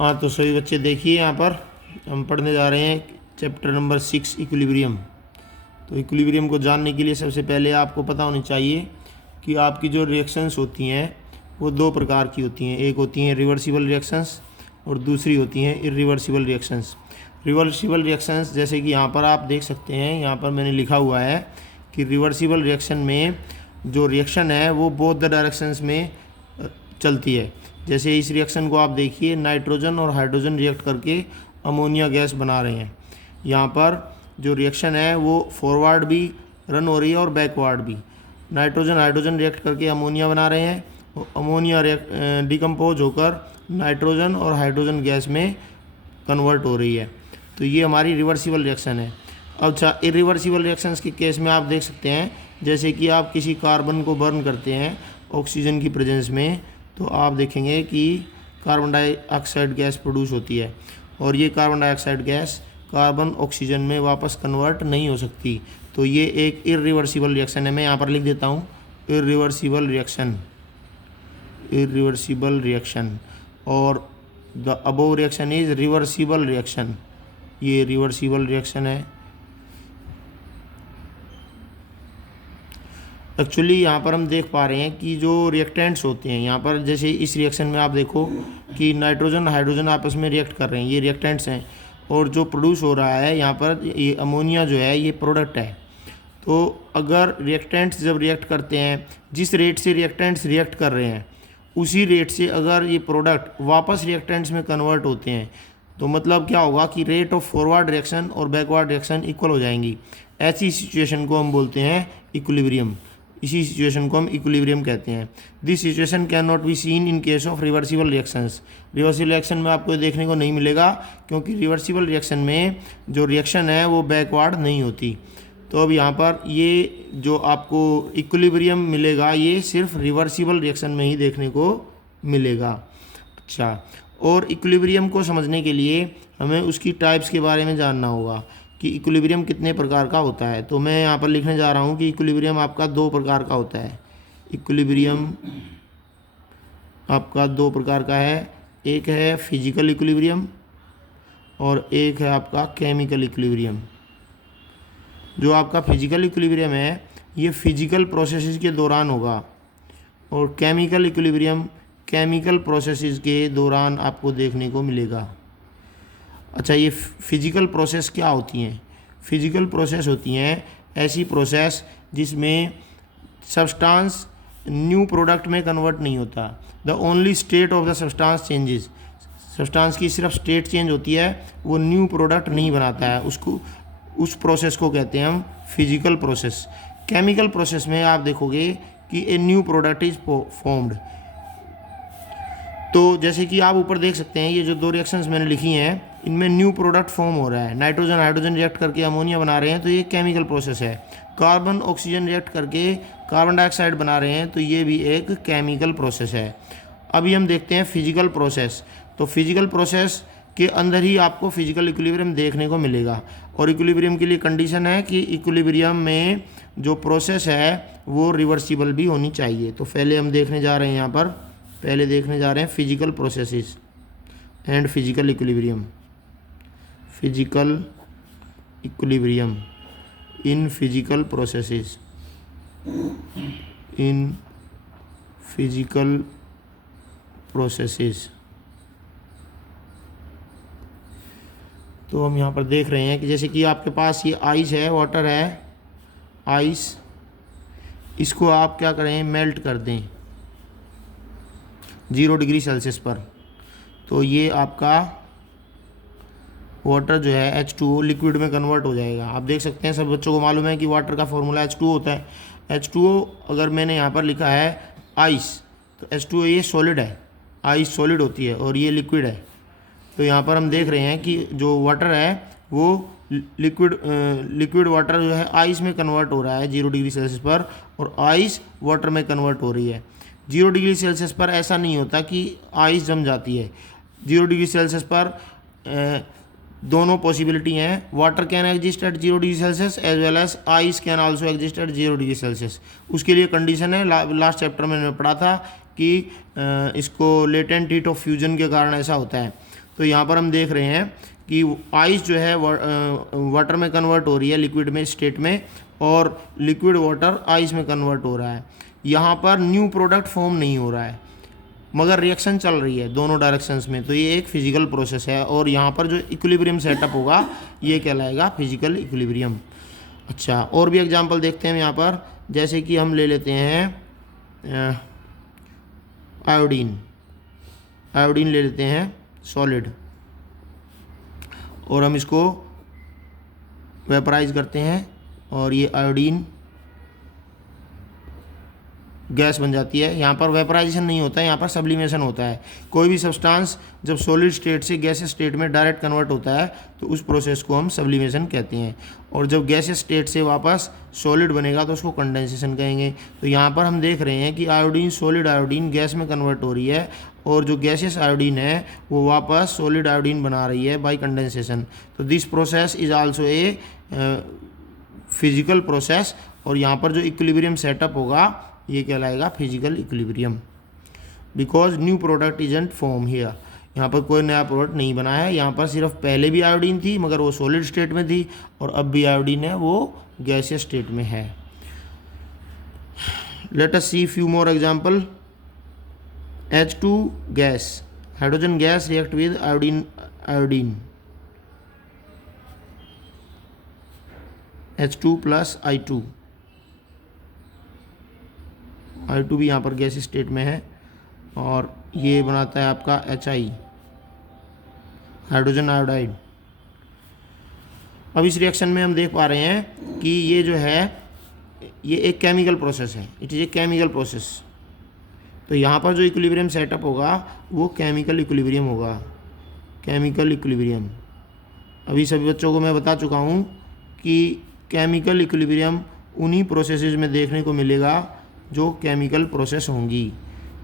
हाँ, तो सभी बच्चे देखिए, यहाँ पर हम पढ़ने जा रहे हैं चैप्टर नंबर 6 इक्विलिब्रियम। तो इक्विलिब्रियम को जानने के लिए सबसे पहले आपको पता होनी चाहिए कि आपकी जो रिएक्शंस होती हैं वो दो प्रकार की होती हैं। एक होती हैं रिवर्सिबल रिएक्शंस और दूसरी होती हैं इरिवर्सिबल रिएक्शंस। रिवर्सिबल रिएक्शंस जैसे कि यहाँ पर आप देख सकते हैं, यहाँ पर मैंने लिखा हुआ है कि रिवर्सिबल रिएक्शन में जो रिएक्शन है वो बोथ द डायरेक्शंस में चलती है। जैसे इस रिएक्शन को आप देखिए, नाइट्रोजन और हाइड्रोजन रिएक्ट करके अमोनिया गैस बना रहे हैं। यहाँ पर जो रिएक्शन है वो फॉरवर्ड भी रन हो रही है और बैकवर्ड भी। नाइट्रोजन हाइड्रोजन रिएक्ट करके अमोनिया बना रहे हैं और अमोनिया डिकम्पोज होकर नाइट्रोजन और हाइड्रोजन गैस में कन्वर्ट हो रही है। तो ये हमारी रिवर्सिबल रिएक्शन है। अच्छा, इरिवर्सिबल रिएक्शंस के केस में आप देख सकते हैं, जैसे कि आप किसी कार्बन को बर्न करते हैं ऑक्सीजन की प्रेजेंस में, तो आप देखेंगे कि कार्बन डाइऑक्साइड गैस प्रोड्यूस होती है और ये carbon dioxide gas carbon oxygen में वापस कन्वर्ट नहीं हो सकती। तो ये एक इरिवर्सिबल रिएक्शन है। मैं यहाँ पर लिख देता हूँ इरिवर्सिबल रिएक्शन, इरिवर्सिबल रिएक्शन। और the above reaction is reversible reaction. ये रिवर्सिबल रिएक्शन है। एक्चुअली यहाँ पर हम देख पा रहे हैं कि जो रिएक्टेंट्स होते हैं, यहाँ पर जैसे इस रिएक्शन में आप देखो कि नाइट्रोजन हाइड्रोजन आपस में रिएक्ट कर रहे हैं, ये रिएक्टेंट्स हैं। और जो प्रोड्यूस हो रहा है यहाँ पर, ये अमोनिया जो है ये प्रोडक्ट है। तो अगर रिएक्टेंट्स जब रिएक्ट करते हैं, जिस रेट से रिएक्टेंट्स रिएक्ट कर रहे हैं उसी रेट से अगर ये प्रोडक्ट वापस रिएक्टेंट्स में कन्वर्ट होते हैं, तो मतलब क्या होगा कि रेट ऑफ फॉरवर्ड रिएक्शन और बैकवर्ड रिएक्शन इक्वल हो जाएंगी। ऐसी सिचुएशन को हम बोलते हैं इक्विलिब्रियम। इसी सिचुएशन को हम इक्विलिब्रियम कहते हैं। This situation can not be seen in case of reversible reactions. Reversible reaction में आपको देखने को नहीं मिलेगा, क्योंकि रिवर्सिबल रिएक्शन में जो रिएक्शन है वो बैकवर्ड नहीं होती। तो अब यहाँ पर ये जो आपको इक्विलिब्रियम मिलेगा ये सिर्फ रिवर्सिबल रिएक्शन में ही देखने को मिलेगा। अच्छा, और इक्विलिब्रियम को समझने के लिए हमें उसकी टाइप्स के बारे में जानना होगा कि इक्विलिब्रियम कितने प्रकार का होता है। तो मैं यहाँ पर लिखने जा रहा हूँ कि इक्विलिब्रियम आपका दो प्रकार का होता है। इक्विलिब्रियम आपका दो प्रकार का है। एक है फिजिकल इक्विलिब्रियम और एक है आपका केमिकल इक्विलिब्रियम। जो आपका फिजिकल इक्विलिब्रियम है ये फिजिकल प्रोसेसेस के दौरान होगा और केमिकल इक्विलिब्रियम केमिकल प्रोसेसेस के दौरान आपको देखने को मिलेगा। अच्छा, ये फिजिकल प्रोसेस क्या होती हैं? फिजिकल प्रोसेस होती हैं ऐसी प्रोसेस जिसमें सब्सटेंस न्यू प्रोडक्ट में कन्वर्ट नहीं होता। The only state of the substance changes. Substance की सिर्फ स्टेट चेंज होती है, वो न्यू प्रोडक्ट नहीं बनाता है। उस प्रोसेस को कहते हैं हम फिजिकल प्रोसेस। केमिकल प्रोसेस में आप देखोगे कि a new product is formed. तो जैसे कि आप ऊपर देख सकते हैं, ये जो दो रिएक्शंस मैंने लिखी हैं इनमें न्यू प्रोडक्ट फॉर्म हो रहा है। नाइट्रोजन हाइड्रोजन रिएक्ट करके अमोनिया बना रहे हैं, तो ये केमिकल प्रोसेस है। कार्बन ऑक्सीजन रिएक्ट करके कार्बन डाइऑक्साइड बना रहे हैं, तो ये भी एक केमिकल प्रोसेस है। अभी हम देखते हैं फिजिकल प्रोसेस। तो फिजिकल प्रोसेस के अंदर ही आपको फिजिकल इक्विलिब्रियम देखने को मिलेगा। और इक्विलिब्रियम के लिए कंडीशन है कि इक्विलिब्रियम में जो प्रोसेस है वो रिवर्सिबल भी होनी चाहिए। तो पहले हम देखने जा रहे हैं, यहाँ पर पहले देखने जा रहे हैं physical processes and physical equilibrium. Physical equilibrium in physical processes, in physical processes. तो हम यहाँ पर देख रहे हैं कि जैसे कि आपके पास ये आइस है, वाटर है, आइस, इसको आप क्या करें, मेल्ट कर दें 0 डिग्री सेल्सियस पर। तो ये आपका वाटर जो है H2O लिक्विड में कन्वर्ट हो जाएगा। आप देख सकते हैं, सब बच्चों को मालूम है कि वाटर का फॉर्मूला H2O होता है। H2O अगर मैंने यहाँ पर लिखा है आइस, तो H2O ये सॉलिड है, आइस सॉलिड होती है और ये लिक्विड है। तो यहाँ पर हम देख रहे हैं कि जो वाटर है वो लिक्विड वाटर जो है आइस में कन्वर्ट हो रहा है 0 डिग्री सेल्सियस पर, और आइस वाटर में कन्वर्ट हो रही है। 0 डिग्री सेल्सियस पर ऐसा नहीं होता कि आइस जम जाती है। 0 डिग्री सेल्सियस पर दोनों पॉसिबिलिटी हैं। Water can exist at 0 degree Celsius as well as ice can also exist at 0 degree Celsius. उसके लिए कंडीशन है, लास्ट चैप्टर में मैंने पढ़ा था कि इसको लेटेंट हीट ऑफ फ्यूजन के कारण ऐसा होता है। तो यहाँ पर हम देख रहे हैं कि आइस जो है वाटर में कन्वर्ट हो रही है, लिक्विड में स्टेट में, और लिक्विड वाटर आइस में कन्वर्ट हो रहा है। यहाँ पर न्यू प्रोडक्ट फॉर्म नहीं हो रहा है, मगर रिएक्शन चल रही है दोनों डायरेक्शंस में। तो ये एक फिजिकल प्रोसेस है, और यहाँ पर जो इक्विलिब्रियम सेटअप होगा ये कहलाएगा फिजिकल इक्विलिब्रियम। अच्छा, और भी एग्जांपल देखते हैं यहाँ पर, जैसे कि हम ले लेते हैं आयोडीन। आयोडीन ले लेते हैं सॉलिड, और हम इसको वेपराइज करते हैं, और ये आयोडीन गैस बन जाती है। यहाँ पर वेपराइजेशन नहीं होता है, यहाँ पर सब्लिमेशन होता है। कोई भी सब्सटेंस जब सॉलिड स्टेट से गैसेस स्टेट में डायरेक्ट कन्वर्ट होता है तो उस प्रोसेस को हम सब्लिमेशन कहते हैं, और जब गैसेस स्टेट से वापस सॉलिड बनेगा तो उसको कंडेंसेशन कहेंगे। तो यहाँ पर हम देख रहे हैं कि आयोडीन, सॉलिड आयोडीन गैस में कन्वर्ट हो रही है, और जो गैसेस आयोडीन है वो वापस सॉलिड आयोडीन बना रही है बाय कंडेंसेशन। तो this process is also a physical process, और यहाँ पर जो इक्विलिब्रियम सेटअप होगा ये कहलाएगा physical equilibrium, because new product isn't form here. यहाँ पर कोई नया प्रोडक्ट नहीं बना है, यहाँ पर सिर्फ पहले भी आयोडीन थी मगर वो सॉलिड स्टेट में थी, और अब भी आयोडीन है वो गैसियस स्टेट में है। Late us see few more example. H2 gas, hydrogen gas react with iodine H2 plus I2 भी यहाँ पर गैस स्टेट में है, और ये बनाता है आपका HI, हाइड्रोजन आयोडाइड। अब इस रिएक्शन में हम देख पा रहे हैं कि ये जो है ये एक केमिकल प्रोसेस है, it is a chemical process. तो यहाँ पर जो इक्विलिब्रियम सेटअप होगा वो केमिकल इक्विलिब्रियम होगा, केमिकल इक्विलिब्रियम। अभी सभी बच्चों को मैं बता चुका हूँ कि केमिकल इक्विलिब्रियम उन्हीं प्रोसेसेस में देखने को मिलेगा जो केमिकल प्रोसेस होंगी।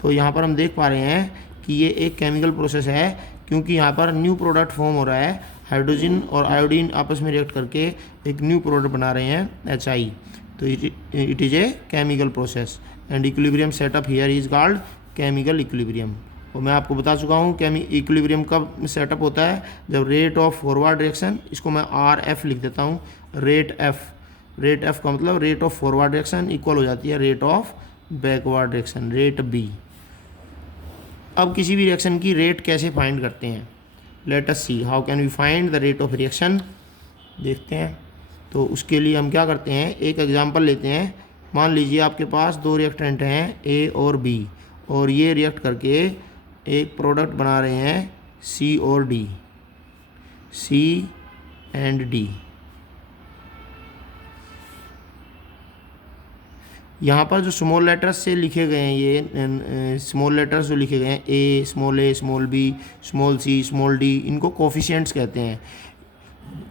तो यहाँ पर हम देख पा रहे हैं कि ये एक केमिकल प्रोसेस है, क्योंकि यहाँ पर न्यू प्रोडक्ट फॉर्म हो रहा है। हाइड्रोजन और आयोडीन आपस में रिएक्ट करके एक न्यू प्रोडक्ट बना रहे हैं HI। तो it is a chemical process, and equilibrium setup here is called chemical equilibrium. और मैं आपको बता चुका हूँ इक्विलिब्रियम कब सेटअप होता है, जब रेट ऑफ फॉरवर्ड रिएक्शन, इसको मैं RF लिख देता हूँ, रेट एफ का मतलब rate of forward reaction equal हो जाती है rate of backward reaction, rate B। अब किसी भी रिएक्शन की रेट कैसे फाइंड करते हैं, let us see how can we find the rate of reaction, देखते हैं। तो उसके लिए हम क्या करते हैं, एक एग्जांपल लेते हैं। मान लीजिए आपके पास दो रिएक्टेंट हैं A और B, और ये रिएक्ट करके एक प्रोडक्ट बना रहे हैं C और D, C एंड D। यहाँ पर जो स्मॉल लेटर्स से लिखे गए हैं, ये स्मॉल लेटर्स जो लिखे गए हैं A, small a, small b, small c, small d, इनको कोफिशिएंट्स कहते हैं।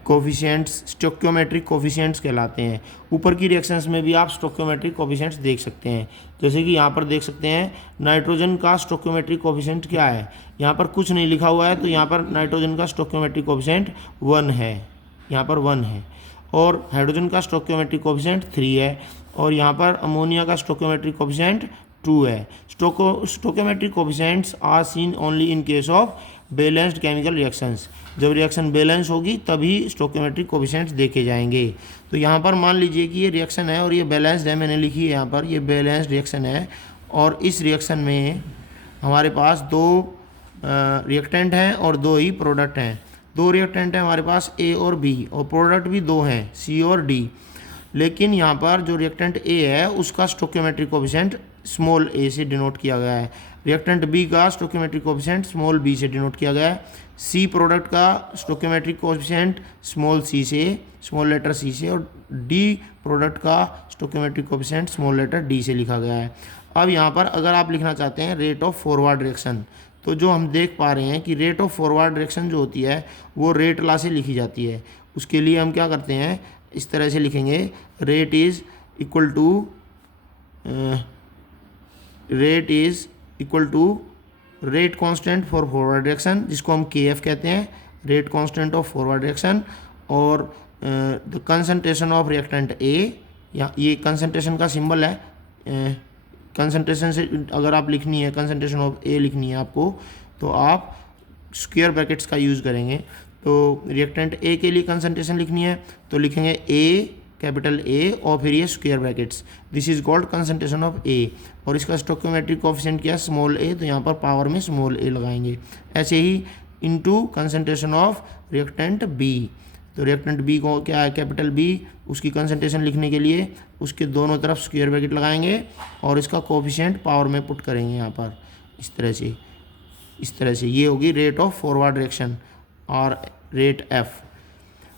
कोफिशिएंट्स स्टोक्योमेट्रिक कोफिशिएंट्स कहलाते हैं। ऊपर की रिएक्शंस में भी आप स्टोक्योमेट्रिक कोफिशिएंट्स देख सकते हैं, जैसे कि यहाँ पर देख सकते हैं नाइट्रोजन का स्टोक्योमेट्रिक कोफिशिएंट क्या है, यहाँ पर कुछ नहीं लिखा हुआ है, तो यहाँ पर नाइट्रोजन का स्टोक्योमेट्रिक कोफिशिएंट 1 है, यहाँ पर 1 है। और हाइड्रोजन का स्टोक्योमेट्रिक कोफिशिएंट 3 है, और यहाँ पर अमोनिया का स्टोक्योमेट्रिक कोफिशिएंट 2 है। Stoichiometric coefficients are seen only in case of balanced chemical reactions. जब रिएक्शन बैलेंस होगी तभी स्टोक्योमेट्रिक कोफिशिएंट्स देखे जाएंगे। तो यहाँ पर मान लीजिए कि ये रिएक्शन है और ये बैलेंस्ड है, मैंने लिखी है यहाँ पर, ये बैलेंस्ड रिएक्शन है, और इस रिएक्शन में हमारे पास 2 रिएक्टेंट हैं और 2 ही प्रोडक्ट हैं। 2 रिएक्टेंट हैं हमारे पास A और B, और प्रोडक्ट भी 2 हैं C और D। लेकिन यहाँ पर जो रिएक्टेंट A है उसका स्टोक्योमेट्रिक कोफिशिएंट स्मॉल a से डिनोट किया गया है, रिएक्टेंट B का स्टोक्योमेट्रिक कोफिशिएंट स्मॉल b से डिनोट किया गया है, C प्रोडक्ट का स्टोक्योमेट्रिक कोफिशिएंट स्मॉल c से, स्मॉल लेटर c से, और D प्रोडक्ट का stoichiometric coefficient small letter d से लिखा गया है। अब यहाँ पर अगर आप लिखना चाहते हैं रेट ऑफ फॉरवर्ड रिएक्शन, तो जो हम देख पा रहे हैं कि रेट ऑफ फॉरवर्ड रिएक्शन जो होती है वो रेट लॉ से लिखी जाती है। उसके लिए हम क्या करते हैं, इस तरह से लिखेंगे, rate is equal to rate constant for forward reaction, जिसको हम KF कहते हैं, rate constant of forward reaction, और the concentration of reactant A, या ये कंसंट्रेशन का सिंबल है। कंसंट्रेशन से अगर आप लिखनी है, कंसंट्रेशन ऑफ A लिखनी है आपको, तो आप स्क्वायर ब्रैकेट्स का यूज़ करेंगे। तो रिएक्टेंट ए के लिए कंसंट्रेशन लिखनी है तो लिखेंगे ए, कैपिटल ए और फिर ये square brackets, this is called concentration of A. और इसका स्टोइकोमेट्रिक कोएफिशिएंट क्या है, स्मॉल ए, तो यहाँ पर पावर में स्मॉल ए लगाएंगे। ऐसे ही into concentration of reactant B, तो रिएक्टेंट बी को क्या है, कैपिटल बी, उसकी कंसंट्रेशन लिखने के लिए उसके दोनों तरफ स्क्वायर ब्रैकेट लगाएंगे और इसका कोएफिशिएंट पावर में पुट करेंगे यहाँ पर इस तरह से ये होगी रेट ऑफ फॉरवर्ड रिएक्शन और रेट एफ।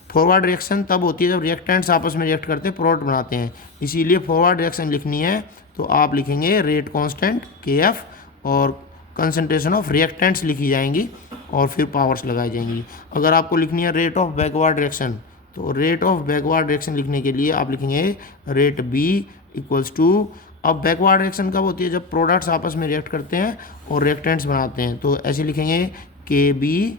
फॉरवर्ड रिएक्शन तब होती है जब रिएक्टेंट्स आपस में रिएक्ट करते हैं, प्रोडक्ट बनाते हैं, इसीलिए फॉरवर्ड रिएक्शन लिखनी है तो आप लिखेंगे रेट कांस्टेंट के एफ और कंसंट्रेशन ऑफ रिएक्टेंट्स लिखी जाएंगी और फिर पावर्स लगाई जाएंगी। अगर आपको लिखनी है रेट ऑफ बैकवर्ड रिएक्शन तो रेट ऑफ बैकवर्ड रिएक्शन लिखने के लिए आप लिखेंगे रेट बी इक्वल्स टू, अब बैकवर्ड रिएक्शन कब होती है, जब प्रोडक्ट्स आपस में रिएक्ट करते हैं और रिएक्टेंट्स बनाते हैं, तो ऐसे लिखेंगे के बी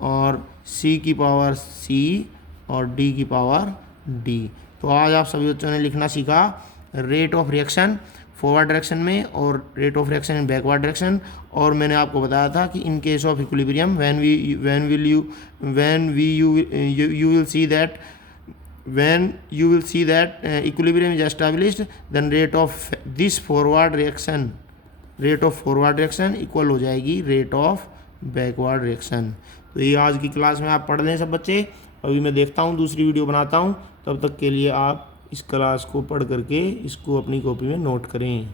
और सी की पावर सी और डी की पावर डी। तो आज आप सभी बच्चों ने लिखना सीखा rate of reaction forward direction में और rate of reaction in backward direction. और मैंने आपको बताया था कि इन case of equilibrium when you will see that when you will see that equilibrium is established, then rate of this forward reaction equal हो जाएगी रेट ऑफ बैकवर्ड रिएक्शन। तो ये आज की क्लास में आप पढ़ लें सब बच्चे। अभी मैं देखता हूँ दूसरी वीडियो बनाता हूँ, तब तक के लिए आप इस क्लास को पढ़ करके इसको अपनी कॉपी में नोट करें।